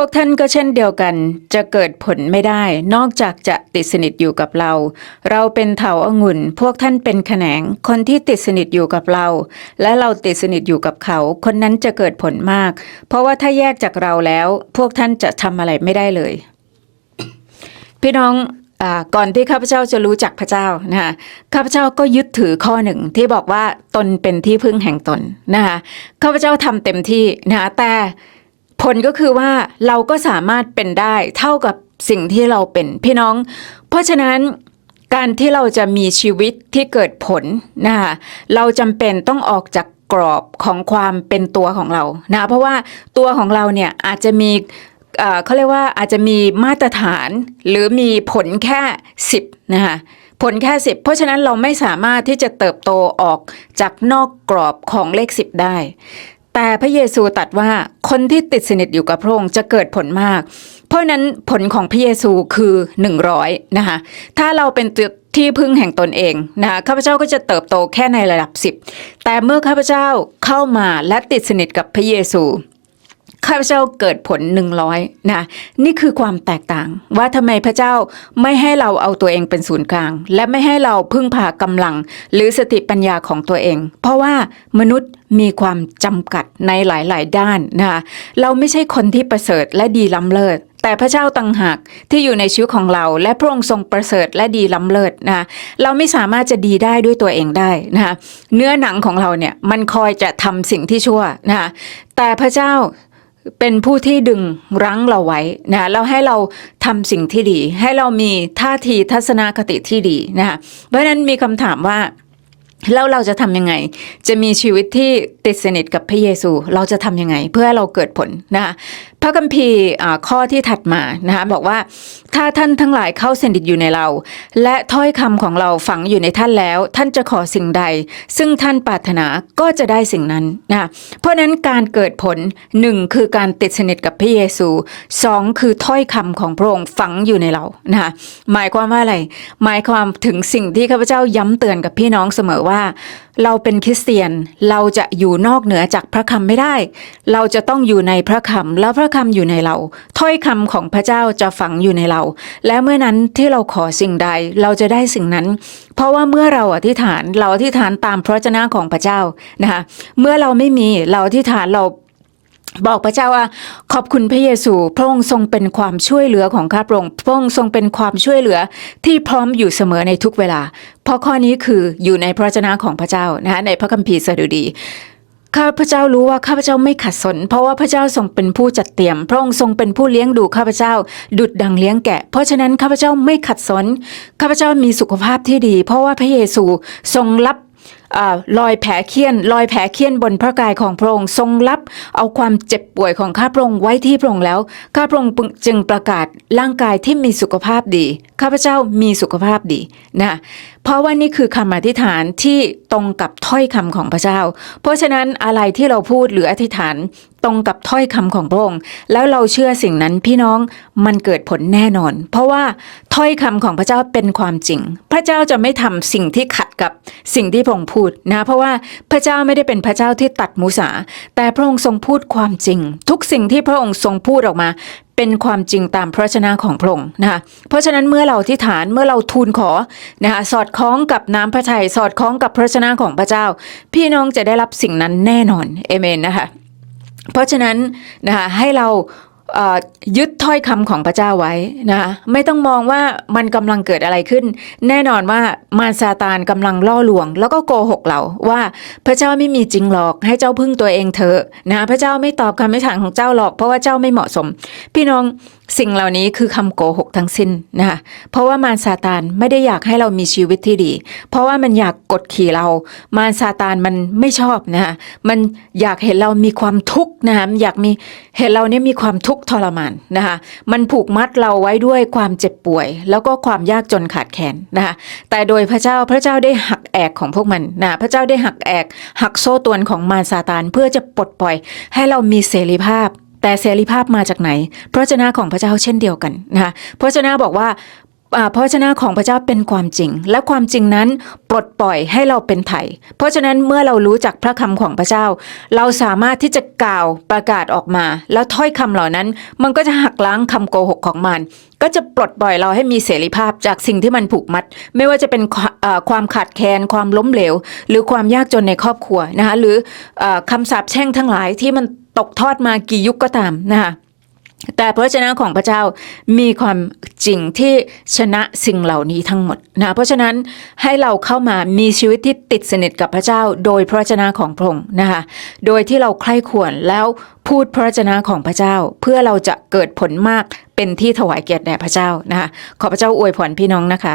วกท่านก็เช่นเดียวกัน จะเกิดผลไม่ได้ นอกจากจะติดสนิทอยู่กับเรา เราเป็นเถาองุ่น พวกท่านเป็นแขนง คนที่ติดสนิทอยู่กับเรา และเราติดสนิทอยู่กับเขา คนนั้นจะเกิดผลมาก เพราะว่าถ้าแยกจากเราแล้ว พวกท่านจะทำอะไรไม่ได้เลย พี่น้องอก่อนที่ข้าพเจ้าจะรู้จักพระเจ้านะคะข้าพเจ้าก็ยึดถือข้อหนึ่งที่บอกว่าตนเป็นที่พึ่งแห่งตนนะคะข้าพเจ้าทำเต็มที่นะคะแต่ ผลก็คือว่าเราก็สามารถเป็นได้เท่ากับสิ่งที่เราเป็นพี่น้อง เพราะฉะนั้นการที่เราจะมีชีวิตที่เกิดผลนะคะเราจำเป็นต้องออกจากกรอบของความเป็นตัวของเรานะเพราะว่าตัวของเราเนี่ยอาจจะมีเขาเรียกว่าอาจจะมีมาตรฐานหรือมีผลแค่ 10นะคะผลแค่10 เพราะฉะนั้นเราไม่สามารถที่จะเติบโตออกจากนอกกรอบของเลข 10 ได้ แต่พระเยซูตรัสว่าคนที่ติดสนิทอยู่กับพระองค์จะเกิดผลมาก เพราะฉะนั้นผลของพระเยซูคือ 100นะคะถ้าเราเป็นที่พึ่งแห่งตนเองนะคะข้าพเจ้าก็จะเติบโตแค่ในระดับ 10 แต่เมื่อข้าพเจ้าเข้ามาและติดสนิทกับพระเยซู ข้าพเจ้าเกิดผลหนึ่งร้อยนะนี่คือความแตกต่าง ว่าทำไมพระเจ้าไม่ให้เราเอาตัวเองเป็นศูนย์กลาง และไม่ให้เราพึ่งพากำลัง หรือสติปัญญาของตัวเอง เพราะว่ามนุษย์มีความจำกัดในหลาย ๆ ด้านนะคะเราไม่ใช่คนที่ประเสริฐและดีล้ำเลิศแต่พระเจ้าต่างหากที่อยู่ในชีวิตของเรา และพระองค์ทรงประเสริฐและดีล้ำเลิศนะเราไม่สามารถจะดีได้ด้วยตัวเองได้นะคะเนื้อหนังของเราเนี่ยมันคอยจะทำสิ่งที่ชั่วนะคะแต่พระเจ้า เป็นผู้ที่ดึงรั้งเราไว้นะแล้วให้เราทำสิ่งที่ดี ให้เรามีท่าทีทัศนคติที่ดีนะคะเพราะฉะนั้นมีคำถามว่า แล้วเราจะทำยังไง จะมีชีวิตที่ติดสนิทกับพระเยซู เราจะทำยังไง เพื่อให้เราเกิดผลนะคะพระคัมภีร์ข้อที่ถัดมานะคะบอกว่าถ้าท่านทั้งหลายเข้าสนิทอยู่ในเรา และถ้อยคำของเราฝังอยู่ในท่านแล้ว ท่านจะขอสิ่งใด ซึ่งท่านปรารถนาก็จะได้สิ่งนั้นนะคะเพราะฉะนั้นการเกิดผลหนึ่งคือการติดสนิทกับพระเยซูสองคือถ้อยคำของพระองค์ฝังอยู่ในเรานะคะหมายความว่าอะไร หมายความถึงสิ่งที่ข้าพเจ้าย้ำเตือนกับพี่น้องเสมอว่าเราเป็นคริสเตียนเราจะอยู่นอกเหนือจากพระคำไม่ได้ เราจะต้องอยู่ในพระคำแล้วพระคำอยู่ในเรา ถ้อยคำของพระเจ้าจะฝังอยู่ในเรา และเมื่อนั้นที่เราขอสิ่งใดเราจะได้สิ่งนั้น เพราะว่าเมื่อเราอธิษฐานเราอธิษฐานตามพระเจ้าของพระเจ้านะคะเมื่อเราไม่มีเราอธิษฐานเรา บอกพระเจ้าว่าขอบคุณพระเยซู พระองค์ทรงเป็นความช่วยเหลือของข้าพระองค์พระองค์ทรงเป็นความช่วยเหลือที่พร้อมอยู่เสมอในทุกเวลา เพราะข้อนี้คืออยู่ในพระวจนะของพระเจ้านะคะในพระคัมภีร์สดุดีข้าพเจ้ารู้ว่าข้าพเจ้าไม่ขัดสน เพราะว่าพระเจ้าทรงเป็นผู้จัดเตรียม พระองค์ทรงเป็นผู้เลี้ยงดูข้าพเจ้า ดุดดังเลี้ยงแกะ เพราะฉะนั้นข้าพเจ้าไม่ขัดสนข้าพเจ้ามีสุขภาพที่ดี เพราะว่าพระเยซูทรงรับ รอยแผลเคี้ยนรอยแผลเคี้ยนบนพระกายของพระองค์ทรงรับ เอาความเจ็บป่วยของข้าพระองค์ไว้ที่พระองค์แล้วข้าพระองค์จึงประกาศร่างกายที่มีสุขภาพดี ข้าพเจ้ามีสุขภาพดีนะเพราะว่านี่คือคำอธิษฐานที่ตรงกับถ้อยคำของพระเจ้า เพราะฉะนั้นอะไรที่เราพูดหรืออธิษฐาน รงกับถ้อยคำของพระองค์แล้วเราเชื่อสิ่งนั้นพี่น้องมันเกิดผลแน่นอน เพราะว่าถ้อยคำของพระเจ้าเป็นความจริง พระเจ้าจะไม่ทำสิ่งที่ขัดกับสิ่งที่พระองค์พูดนะ เพราะว่าพระเจ้าไม่ได้เป็นพระเจ้าที่ตัดมุสา แต่พระองค์ทรงพูดความจริง ทุกสิ่งที่พระองค์ทรงพูดออกมาเป็นความจริงตามพระวจนะของพระองค์นะคะเพราะฉะนั้นเมื่อเราอธิษฐานเมื่อเราทูลขอนะคะสอดคล้องกับน้ำพระทัยสอดคล้องกับพระวจนะของพระเจ้า พี่น้องจะได้รับสิ่งนั้นแน่นอนเอเมนนะคะ เพราะฉะนั้นนะคะให้เรา ยึดถ้อยคำของพระเจ้าไว้นะคะไม่ต้องมองว่ามันกำลังเกิดอะไรขึ้น แน่นอนว่ามารซาตานกำลังล่อลวง แล้วก็โกหกเราว่าพระเจ้าไม่มีจริงหรอก ให้เจ้าพึ่งตัวเองเถอะนะพระเจ้าไม่ตอบคำอธิษฐานของเจ้าหรอก เพราะว่าเจ้าไม่เหมาะสม พี่น้องสิ่งเหล่านี้คือคำโกหกทั้งสิ้นนะคะเพราะว่ามารซาตานไม่ได้อยากให้เรามีชีวิตที่ดี เพราะว่ามันอยากกดขี่เรา มารซาตานมันไม่ชอบนะคะมันอยากเห็นเรามีความทุกข์นะคะอยากมีเห็นเราเนี่ยมีความทุกข์ทรมานนะคะมันผูกมัดเราไว้ด้วยความเจ็บป่วย แล้วก็ความยากจนขาดแคลนนะคะแต่โดยพระเจ้าพระเจ้าได้หักแอกของพวกมันนะพระเจ้าได้หักแอกหักโซ่ตวนของมารซาตานเพื่อจะปลดปล่อย ให้เรามีเสรีภาพแต่เสรีภาพมาจากไหน พระเจ้าของพระเจ้าเช่นเดียวกันนะคะพระเจ้าบอกว่า พระวจนะของพระเจ้าเป็นความจริง และความจริงนั้นปลดปล่อยให้เราเป็นไถ่เพราะฉะนั้นเมื่อเรารู้จักพระคำของพระเจ้า เราสามารถที่จะกล่าวประกาศออกมา แล้วถ้อยคำเหล่านั้น มันก็จะหักล้างคำโกหกของมัน ก็จะปลดปล่อยเราให้มีเสรีภาพจากสิ่งที่มันผูกมัด ไม่ว่าจะเป็นความขาดแคลนความล้มเหลว หรือความยากจนในครอบครัวนะคะหรืออคำสาปแช่งทั้งหลายที่มันตกทอดมากี่ยุคก็ตามนะคะ แต่พระวจนะของพระเจ้ามีความจริงที่ชนะสิ่งเหล่านี้ทั้งหมดนะเพราะฉะนั้นให้เราเข้ามามีชีวิตที่ติดสนิทกับพระเจ้า โดยพระวจนะของพระองค์นะคะโดยที่เราใคร่ควรแล้วพูดพระวจนะของพระเจ้า เพื่อเราจะเกิดผลมากเป็นที่ถวายเกียรติแด่พระเจ้านะคะขอพระเจ้าอวยพรพี่น้องนะคะ